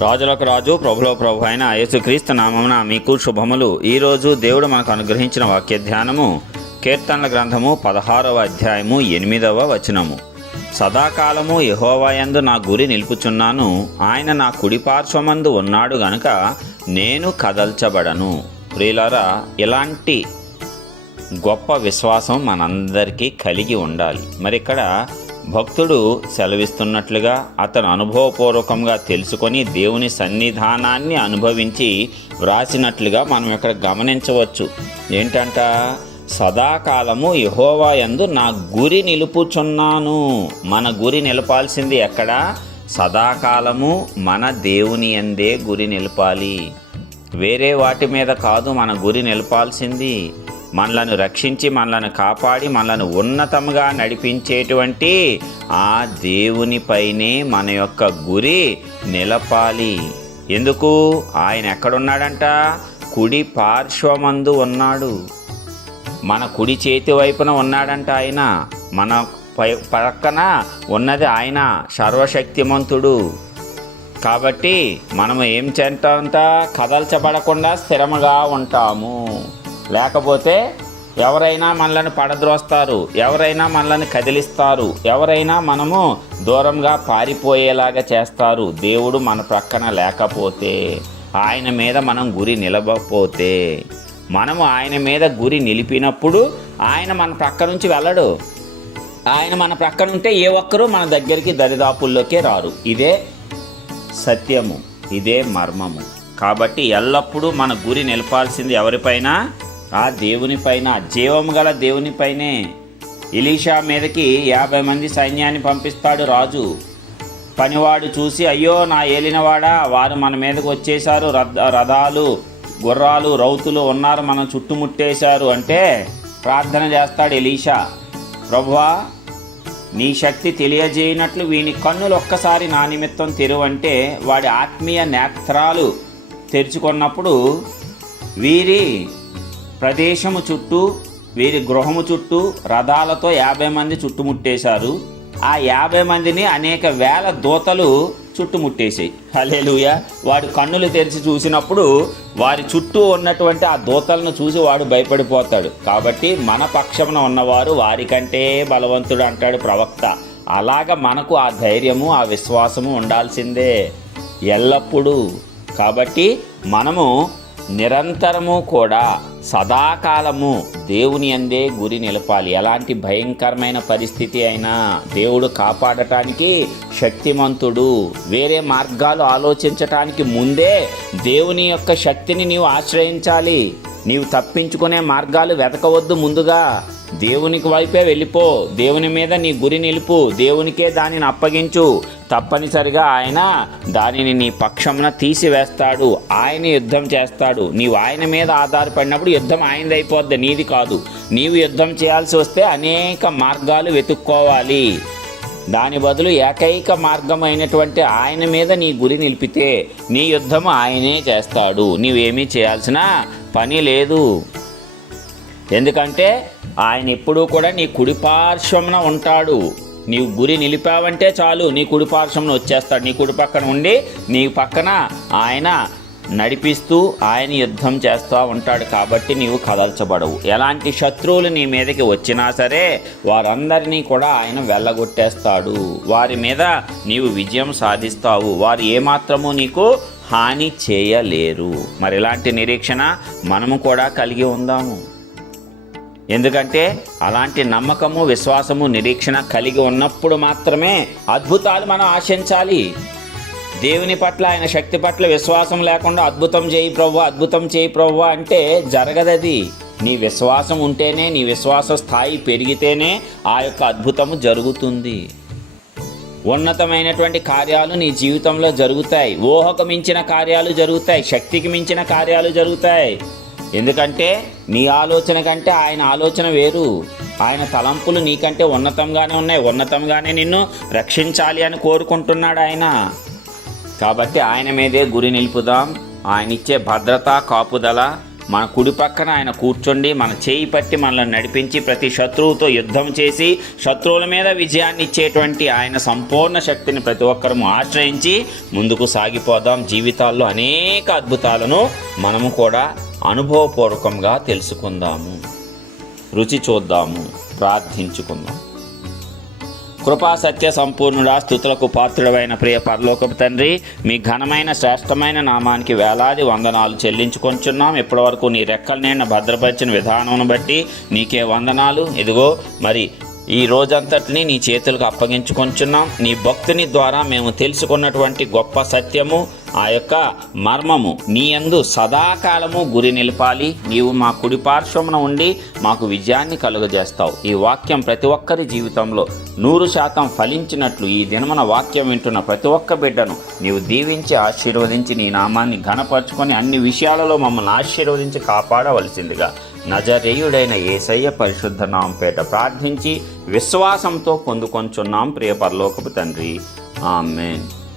రాజులకు రాజు ప్రభులో ప్రభు అయిన యేసుక్రీస్తు నామమున మీకు శుభములు. ఈరోజు దేవుడు మనకు అనుగ్రహించిన వాక్య ధ్యానము కీర్తనల గ్రంథము పదహారవ అధ్యాయము ఎనిమిదవ వచనము. సదాకాలము యహోవాయందు నా గురి నిలుపుచున్నాను. ఆయన నా కుడిపార్శ్వమందు ఉన్నాడు గనుక నేను కదల్చబడను. ప్రియులారా ఇలాంటి గొప్ప విశ్వాసం మనందరికీ కలిగి ఉండాలి. మరి ఇక్కడ భక్తుడు సెలవిస్తున్నట్లుగా అతను అనుభవపూర్వకంగా తెలుసుకొని దేవుని సన్నిధానాన్ని అనుభవించి వ్రాసినట్లుగా మనం ఇక్కడ గమనించవచ్చు. ఏంటంట? సదాకాలము యహోవా యందు నా గురి నిలుపుచున్నాను. మన గురి నిలపాల్సింది ఎక్కడ? సదాకాలము మన దేవుని ఎందే గురి నిలపాలి. వేరే వాటి మీద కాదు మన గురి నిలపాల్సింది. మనలను రక్షించి మనలను కాపాడి మనలను ఉన్నతంగా నడిపించేటువంటి ఆ దేవునిపైనే మన యొక్క గురి నిలపాలి. ఎందుకు? ఆయన ఎక్కడున్నాడంట? కుడి పార్శ్వమందు ఉన్నాడు. మన కుడి చేతి వైపున ఉన్నాడంట ఆయన. మన పై పక్కన ఉన్నది ఆయన సర్వశక్తిమంతుడు. కాబట్టి మనం ఏం చేస్తామంట? కదల్చబడకుండా స్థిరముగా ఉంటాము. లేకపోతే ఎవరైనా మనల్ని పడద్రోస్తారు ఎవరైనా మనల్ని కదిలిస్తారు ఎవరైనా మనము దూరంగా పారిపోయేలాగా చేస్తారు. దేవుడు మన ప్రక్కన లేకపోతే ఆయన మీద మనం గురి నిలబపోతే మనము ఆయన మీద గురి నిలిపినప్పుడు ఆయన మన ప్రక్క నుంచి వెళ్ళడు. ఆయన మన ప్రక్కన ఉంటే ఏ ఒక్కరూ మన దగ్గరికి దరిదాపుల్లోకే రారు. ఇదే సత్యము ఇదే మర్మము. కాబట్టి ఎల్లప్పుడూ మన గురి నిలపాల్సింది ఎవరిపైన? ఆ దేవునిపైన జీవము గల దేవునిపైనే ఇలీషా మీదకి యాభై మంది సైన్యాన్ని పంపిస్తాడు రాజు. పనివాడు చూసి అయ్యో నా ఏలినవాడా వారు మన మీదకి వచ్చేశారు. రథ రథాలు గుర్రాలు రౌతులు ఉన్నారు మనం చుట్టుముట్టేశారు. అంటే ప్రార్థన చేస్తాడు ఎలీషా. ప్రభువా నీ శక్తి తెలియజేయనట్లు వీని కన్నులు ఒక్కసారి నా నిమిత్తం తెరువంటే వాడి ఆత్మీయ నేత్రాలు తెరుచుకున్నప్పుడు వీరి ప్రదేశము చుట్టూ వీరి గృహము చుట్టూ రథాలతో యాభై మంది చుట్టుముట్టేశారు. ఆ యాభై మందిని అనేక వేల దూతలు చుట్టుముట్టేశాయి. హలేలుయ వాడు కన్నులు తెరిచి చూసినప్పుడు వారి చుట్టూ ఉన్నటువంటి ఆ దూతలను చూసి వాడు భయపడిపోతాడు. కాబట్టి మన పక్షమున ఉన్నవారు వారికంటే బలవంతుడు అంటాడు ప్రవక్త. అలాగ మనకు ఆ ధైర్యము ఆ విశ్వాసము ఉండాల్సిందే ఎల్లప్పుడూ. కాబట్టి మనము నిరంతరము కూడా సదాకాలము దేవుని అందే గురి నిలపాలి. ఎలాంటి భయంకరమైన పరిస్థితి అయినా దేవుడు కాపాడటానికి శక్తిమంతుడు. వేరే మార్గాలు ఆలోచించటానికి ముందే దేవుని యొక్క శక్తిని నీవు ఆశ్రయించాలి. నీవు తప్పించుకునే మార్గాలు వెతకవద్దు ముందుగా. దేవునికి వైపే వెళ్ళిపో. దేవుని మీద నీ గురి నిలుపు. దేవునికే దానిని అప్పగించు. తప్పనిసరిగా ఆయన దానిని నీ పక్షమున తీసివేస్తాడు. ఆయన యుద్ధం చేస్తాడు. నీవు ఆయన మీద ఆధారపడినప్పుడు యుద్ధం ఆయనది అయిపోద్ది. నీది కాదు. నీవు యుద్ధం చేయాల్సి వస్తే అనేక మార్గాలు వెతుక్కోవాలి. దాని బదులు ఏకైక మార్గం అయినటువంటి ఆయన మీద నీ గురి నిలిపితే నీ యుద్ధం ఆయనే చేస్తాడు. నీవేమీ చేయాల్సిన పని లేదు. ఎందుకంటే ఆయన ఎప్పుడూ కూడా నీ కుడి పార్శ్వమున ఉంటాడు. నీవు గురి నిలిపావంటే చాలు నీ కుడి పార్శ్వమున వచ్చేస్తాడు. నీ కుడి పక్కన ఉండి నీ పక్కన ఆయన నడిపిస్తూ ఆయన యుద్ధం చేస్తూ ఉంటాడు కాబట్టి నీవు కదల్చబడవు. ఎలాంటి శత్రువులు నీ మీదకి వచ్చినా సరే వారందరినీ కూడా ఆయన వెళ్ళగొట్టేస్తాడు. వారి మీద నీవు విజయం సాధిస్తావు. వారు ఏమాత్రము నీకు హాని చేయలేరు. మరి ఇలాంటి నిరీక్షణ మనము కూడా కలిగి ఉందాము. ఎందుకంటే అలాంటి నమ్మకము విశ్వాసము నిరీక్షణ కలిగి ఉన్నప్పుడు మాత్రమే అద్భుతాలు మనం ఆశించాలి. దేవుని పట్ల ఆయన శక్తి పట్ల విశ్వాసం లేకుండా అద్భుతం చేయి ప్రవ్వ అద్భుతం చేయి ప్రవ్వ అంటే జరగదది. నీ విశ్వాసం ఉంటేనే నీ విశ్వాస స్థాయి పెరిగితేనే ఆ యొక్క అద్భుతము జరుగుతుంది. ఉన్నతమైనటువంటి కార్యాలు నీ జీవితంలో జరుగుతాయి. ఊహకు మించిన కార్యాలు జరుగుతాయి. శక్తికి మించిన కార్యాలు జరుగుతాయి. ఎందుకంటే నీ ఆలోచన కంటే ఆయన ఆలోచన వేరు. ఆయన తలంపులు నీకంటే ఉన్నతంగానే ఉన్నాయి. ఉన్నతంగానే నిన్ను రక్షించాలి అని కోరుకుంటున్నాడు ఆయన. కాబట్టి ఆయన మీదే గురి నిలుపుదాం. ఆయన ఇచ్చే భద్రత కాపుదల మన కుడి పక్కన ఆయన కూర్చోండి. మన చేయి పట్టి మనల్ని నడిపించి ప్రతి శత్రువుతో యుద్ధం చేసి శత్రువుల మీద విజయాన్ని ఇచ్చేటువంటి ఆయన సంపూర్ణ శక్తిని ప్రతి ఒక్కరము ఆశ్రయించి ముందుకు సాగిపోదాం. జీవితాల్లో అనేక అద్భుతాలను మనము కూడా అనుభవపూర్వకంగా తెలుసుకుందాము. రుచి చూద్దాము. ప్రార్థించుకుందాం. కృపా సత్య సంపూర్ణుడా స్థుతులకు పాత్రుడమైన ప్రియ పరలోకపు తండ్రి మీ ఘనమైన శ్రేష్టమైన నామానికి వేలాది వందనాలు చెల్లించుకొంచున్నాం. ఇప్పటివరకు నీ రెక్కల నేను భద్రపరిచిన విధానం బట్టి నీకే వందనాలు. ఇదిగో మరి ఈ రోజంతటిని నీ చేతులకు అప్పగించుకొంచున్నాం. నీ భక్తుని ద్వారా మేము తెలుసుకున్నటువంటి గొప్ప సత్యము ఆ యొక్క మర్మము నీ యందు సదాకాలము గురి నిలపాలి. నీవు మా కుడి పార్శ్వమున ఉండి మాకు విజయాన్ని కలుగజేస్తావు. ఈ వాక్యం ప్రతి ఒక్కరి జీవితంలో నూరు శాతం ఫలించినట్లు ఈ దినమున వాక్యం వింటున్న ప్రతి ఒక్క బిడ్డను నీవు దీవించి ఆశీర్వదించి నీ నామాన్ని ఘనపరుచుకొని అన్ని విషయాలలో మమ్మల్ని ఆశీర్వదించి కాపాడవలసిందిగా నజరేయుడైన ఏసయ్య పరిశుద్ధ నాంపేట ప్రార్థించి విశ్వాసంతో పొందుకొంచున్నాం ప్రియ పరలోకపు తండ్రి. ఆమెన్.